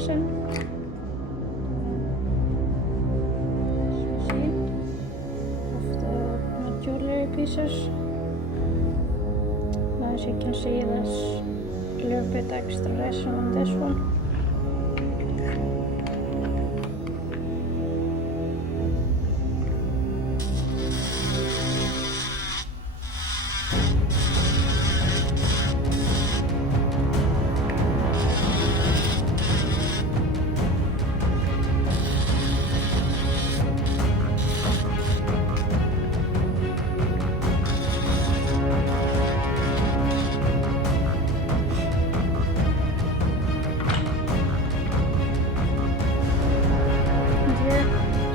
resin. Of the jewelry pieces. Now as you can see, there's a little bit extra resin on this one.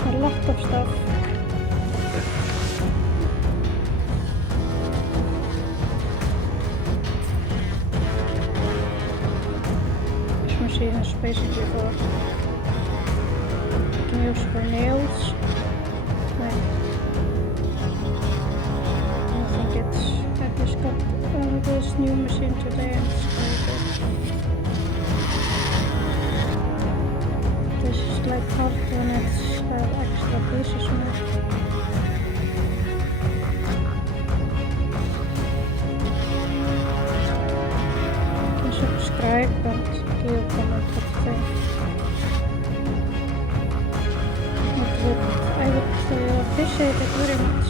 A lot of stuff. This machine is basically for you can use for nails. Like, I think I just got this new machine today and it's very good. This is like hard when it's extra pieces on it. You can subscribe and leave a comment what you think. I would appreciate it very much.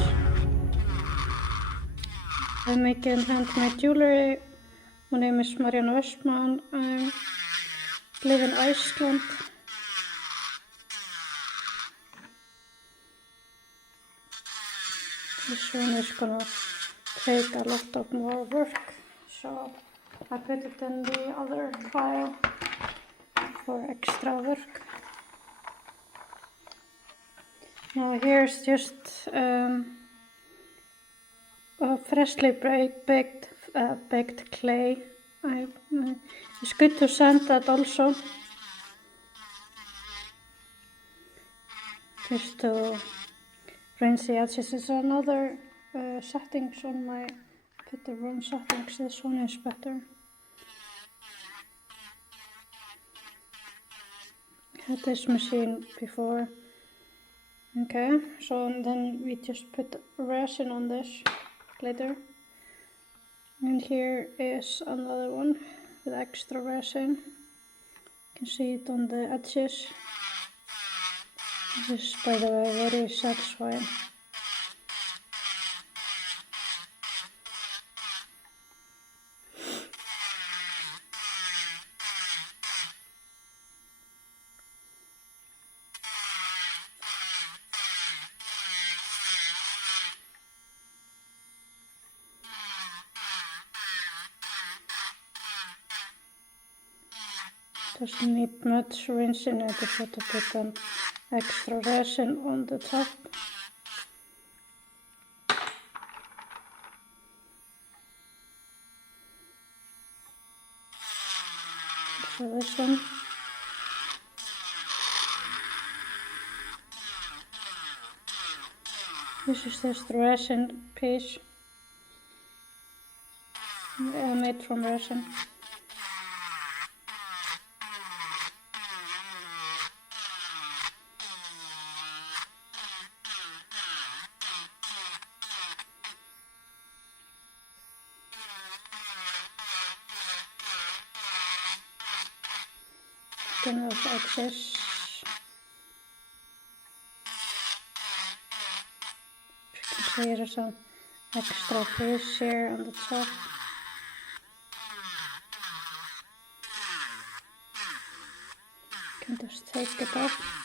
I'm making handmade jewelry. My name is Marianne Westman. I live in Iceland. This one is gonna take a lot of more work, so I put it in the other file for extra work. Now here's just a freshly baked clay. It's good to sand that also, just to rinse the edges. There's another settings on my, put the wrong settings, this one is better. I had this machine before. Okay, so then we just put resin on this later. And here is another one with extra resin. You can see it on the edges. This is, by the way, very satisfying. Doesn't need much rinsing, I just have to put some extra resin on the top. So this one. This is just the resin piece. Made from resin. Then there's excess. You can see there's some extra piece here on the top. You can just take it off.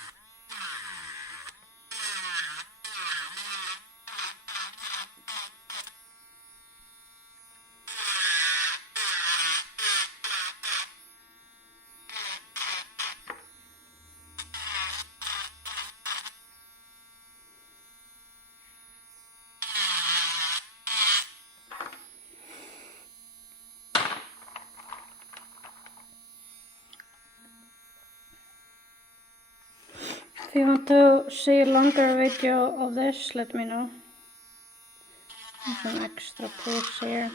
If you want to see a longer video of this, let me know. There's an extra piece here.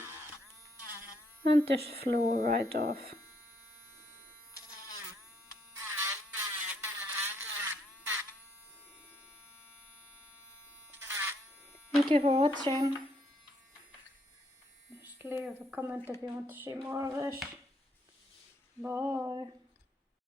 And this flew right off. Thank you for watching. Just leave a comment if you want to see more of this. Bye.